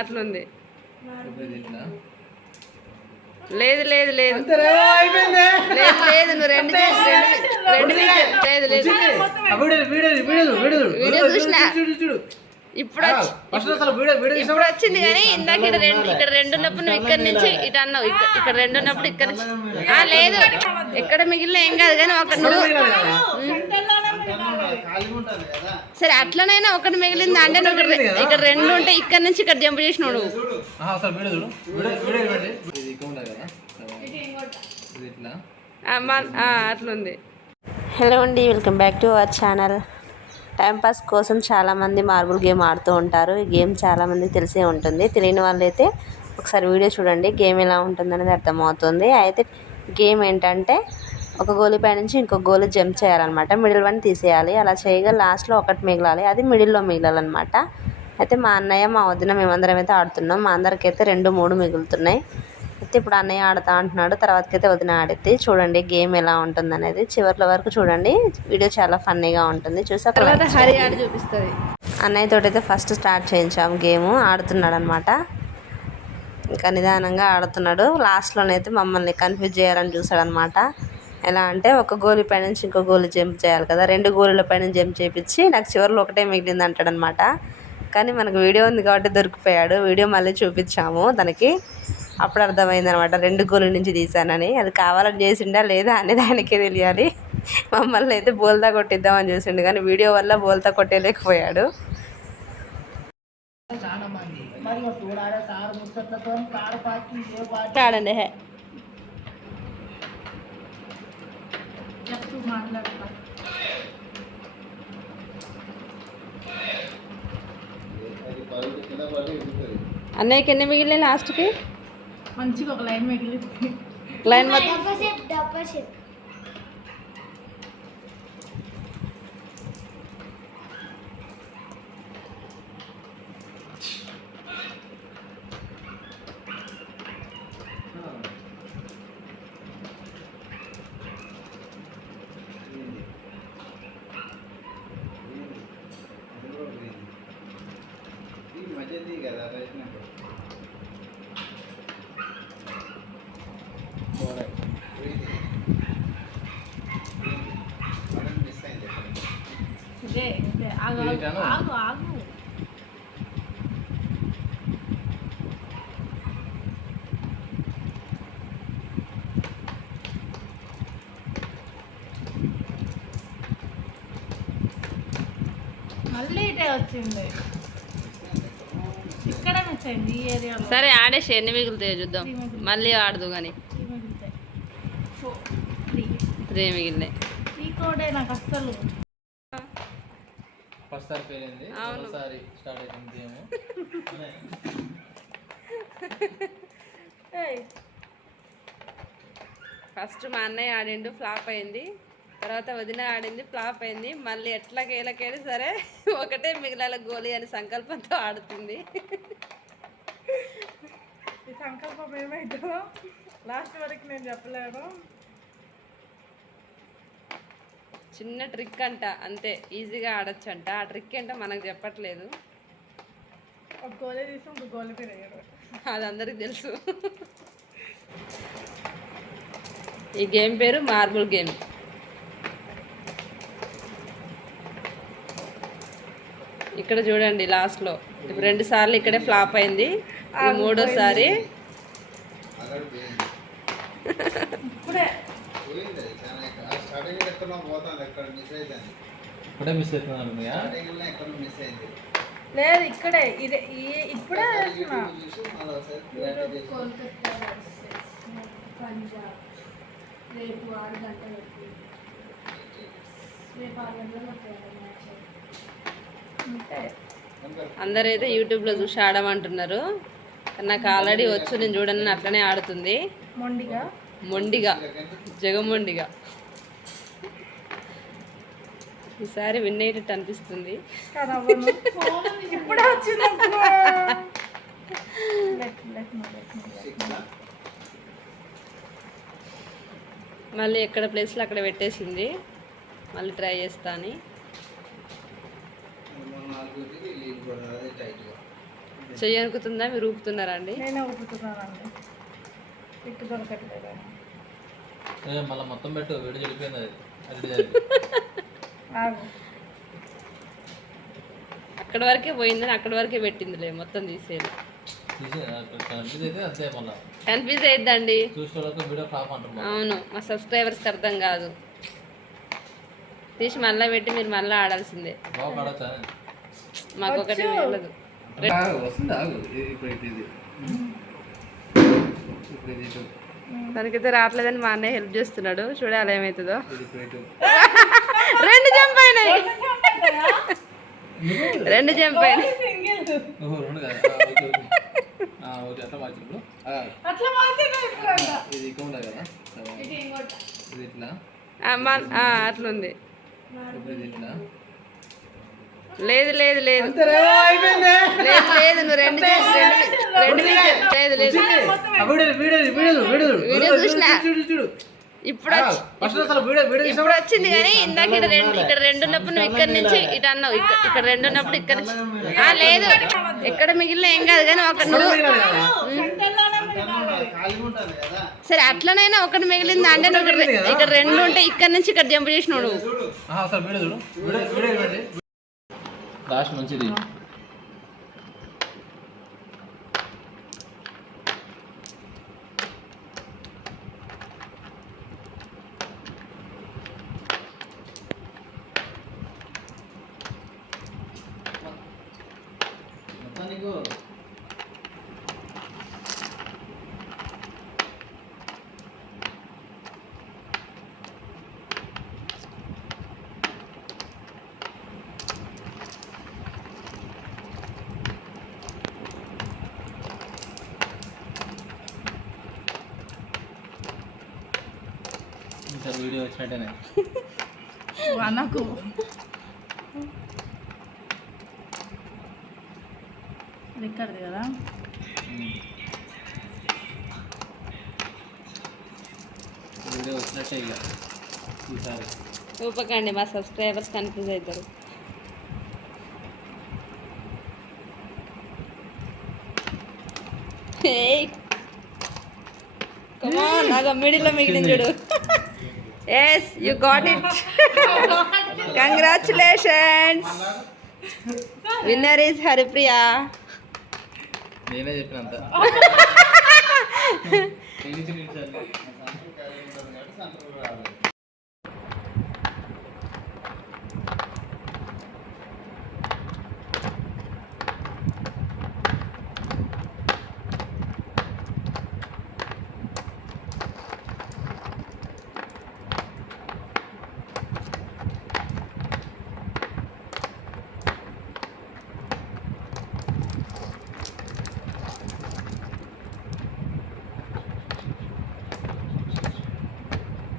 అట్లుంది. లేదు లేదు లేదు. లేదు లేదు నువ్వు రెండు చేసి రెండు రెండు లేదు లేదు. Video video video video video చూసినా. చూడు చూడు ఇప్పుడు వచ్చింది కానీ ఇందాక ఇక్కడ రెండు ఇక్కడ రెండు ఉన్నప్పుడు నువ్వు ఇక్కడ నుంచి ఇటు అన్నావు. ఇక్కడ ఇక్కడ రెండు ఉన్నప్పుడు ఇక్కడ నుంచి లేదు. ఎక్కడ మిగిలిన ఏం కాదు కానీ ఒక నువ్వు సరే అట్లనైనా ఒకటి మిగిలింది అంటే ఇక్కడ ఇక్కడ రెండు ఉంటే ఇక్కడ నుంచి ఇక్కడ జంప్ ఆ, అట్లుంది. హలో అండి welcome back to our channel. Timepass కోసం చాలామంది మార్బుల్ గేమ్ ఆడుతూ ఉంటారు. ఈ గేమ్ చాలామందికి తెలిసే ఉంటుంది. తెలియని వాళ్ళైతే ఒకసారి వీడియో చూడండి. గేమ్ ఎలా ఉంటుందనేది అర్థమవుతుంది. అయితే గేమ్ ఏంటంటే ఒక గోలి పై నుంచి ఇంకో గోలి జంప్ చేయాలన్నమాట. మిడిల్ వన్ తీసేయాలి. అలా చేయగా లాస్ట్లో ఒకటి మిగలాలి. అది మిడిల్లో మిగలాలన్నమాట. అయితే మా అన్నయ్య మా వదిన మేమందరం అయితే ఆడుతున్నాం. మా అందరికైతే రెండు మూడు మిగులుతున్నాయి. అయితే ఇప్పుడు అన్నయ్య ఆడతా అంటున్నాడు. తర్వాతకైతే వదిన ఆడిద్ది. చూడండి గేమ్ ఎలా ఉంటుంది అనేది చివర్ల వరకు చూడండి. వీడియో చాలా ఫన్నీగా ఉంటుంది. చూసి తర్వాత హరి. ఆడి చూపిస్తుంది. అన్నయ్య తోటి అయితే ఫస్ట్ స్టార్ట్ చేయించాం గేమ్. ఆడుతున్నాడు అనమాట ఇంకా నిదానంగా ఆడుతున్నాడు. లాస్ట్లోనైతే మమ్మల్ని కన్ఫ్యూజ్ చేయాలని చూసాడనమాట ఎలా అంటే ఒక గోలి పై నుంచి ఇంకో గోలి జంప్ చేయాలి కదా. రెండు గోళీల పైన జంప్ చేపించి నాకు చివరిలో ఒకటే మిగిలింది అంటాడనమాట. కానీ మనకు వీడియో ఉంది కాబట్టి దొరికిపోయాడు. వీడియో మళ్ళీ చూపించాము తనకి. అప్పుడు అర్థమైంది అనమాట రెండు గోళీ నుంచి తీసానని అది కావాలని చేసిండా లేదా అనేది ఆయనకే తెలియాలి. మమ్మల్ని అయితే బోల్తా కొట్టిద్దామని చూసిండు కానీ వీడియో వల్ల బోల్తా కొట్టేయలేకపోయాడు ఆడండి హే అన్నయ్యకి ఎన్ని మిగిలినాయి లాస్ట్కి మంచిగా ఒక లైన్ మిగిలింది లైన్ మొత్తం మధ్యది కదా ఆగు? ఆగు ఆగు. మళ్ళీ ఇటే వచ్చింది. ఏరియాలో సరే ఆడేసి ఎన్ని మిగులుతాయో చూద్దాం. మళ్ళీ ఆడదు కానీ త్రీ మిగిలినాయి. త్రీ కోడే నాకు అస్సలు. ఫస్ట్ సారి ఫెయిల్ అయింది. అవును. ఒకసారి స్టార్ట్ అయింది గేమ్. ఏయ్, ఫస్ట్ మా అన్నయ్య ఆడిండు ఫ్లాప్ అయింది. తర్వాత వదిన ఆడింది ఫ్లాప్ అయింది. మళ్ళీ ఎట్లా కేలకైనా సరే ఒకటే మిగిలాల గోలీ అని సంకల్పంతో ఆడుతుంది. సంకల్పం ఏమైతుందో లాస్ట్ వరకు నేను చెప్పలేను. చిన్న ట్రిక్ అంట అంతే. ఈజీగా ఆడొచ్చు అంట ఆ ట్రిక్ ఏంటో మనకు చెప్పట్లేదు. ఒక గోలే తీసి ఇంకో గోలే పెరిగాడు అది అందరికి తెలుసు. ఈ గేమ్ పేరు మార్బుల్ గేమ్. ఇక్కడ చూడండి లాస్ట్లో ఇప్పుడు రెండు సార్లు ఇక్కడే ఫ్లాప్ అయింది. మూడోసారి ఇప్పుడే మిస్ అవుతున్నాను లేదు ఇక్కడే. ఇదే ఇప్పుడే పంజాబ్ రేపు ఆరు గంటలకు రేపు ఆరు గంటలకు అంతే. అందరైతే యూట్యూబ్లో చూసి ఆడమంటున్నారు. నాకు ఆల్రెడీ వచ్చు నేను చూడని అట్లనే ఆడుతుంది. మొండిగా? మొండిగా జగమొండిగా. ఈసారి విన్ అయ్యేటట్టు అనిపిస్తుంది మళ్ళీ ఎక్కడ ప్లేస్లో అక్కడ పెట్టేసింది. మళ్ళీ ట్రై చేస్తా అని. చెయ్యి అనుకుతుందా? మీరు ఊపుతున్నారా అండి? నేనే ఊపుతున్నానండి. పిక్ దొరకట్లేదు? మళ్ళీ మొత్తం పెట్టు వీడియో చెడిపోయింది అక్కడ వరకే పోయిందని అక్కడ వరకే పెట్టిందిలే మొత్తం తీసేది. కన్ఫ్యూజ్ అంటున్నారు అవును మా సబ్స్క్రైబర్స్కి అర్థం కాదు. తీసి మళ్ళీ పెట్టి మీరు మళ్ళీ ఆడాల్సిందే. బాగా ఆడచ్చా? మాకు ఒకటి మిగలదు. వస్తుంది ఆగు. ఇప్పుడు ఇది. తనకైతే రావట్లేదని మా అన్నయ్య హెల్ప్ చేస్తున్నాడు. చూడాలి ఏమవుతుందో రెండు జంప్ అయినాయి. రెండు జంప్ అయినాయి? అట్లుంది. లేదు లేదు లేదు. లేదు లేదు నువ్వు రెండు లేదు లేదు. Video video video video video చూసినా. చూడు చూడు ఇప్పుడు వచ్చింది కానీ ఇందాక ఇక్కడ రెండు ఇక్కడ రెండు ఉన్నప్పుడు నువ్వు ఇక్కడ నుంచి ఇటు అన్నావు. ఇక్కడ ఇక్కడ రెండు ఉన్నప్పుడు ఇక్కడ నుంచి ఆ లేదు. ఎక్కడ మిగిలిన ఏం కాదు కానీ ఒక నువ్వు సరే అట్లనైనా ఒకటి మిగిలింది అంటే నువ్వు ఇక్కడ ఇక్కడ రెండు ఉంటే ఇక్కడ నుంచి ఇక్కడ జంప్ చేసినావు నువ్వు ఆహా, అసలు వీడియో చూడు వీడియో వీడియో ఇవ్వండి లాస్ట్ మంచిది మొత్తానికి ఇంకా వీడియో వచ్చినట్టేనే. ఇక్కడిది కదా? వీడియో వచ్చినట్టే ఇక ఈసారి. ఊపకండి మా సబ్స్క్రైబర్స్ కన్ఫ్యూజ్ అవుతారు నాకు మిడిల్లో మిగిలింది చూడు. Yes you got it congratulations winner is Haripriya నేనే చెప్పినంత తెలిసి నిలిచాలి.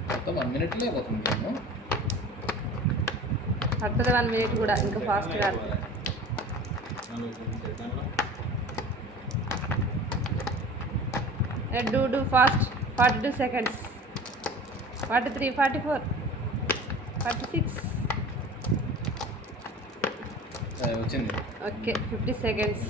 మొత్తం వన్ మినిట్లో అయిపోతుంది మేము పడుతుంది వన్ మినిట్ కూడా ఇంకా ఫాస్ట్గా do do fast forty two seconds forty three forty four forty six వచ్చింది. Okay fifty seconds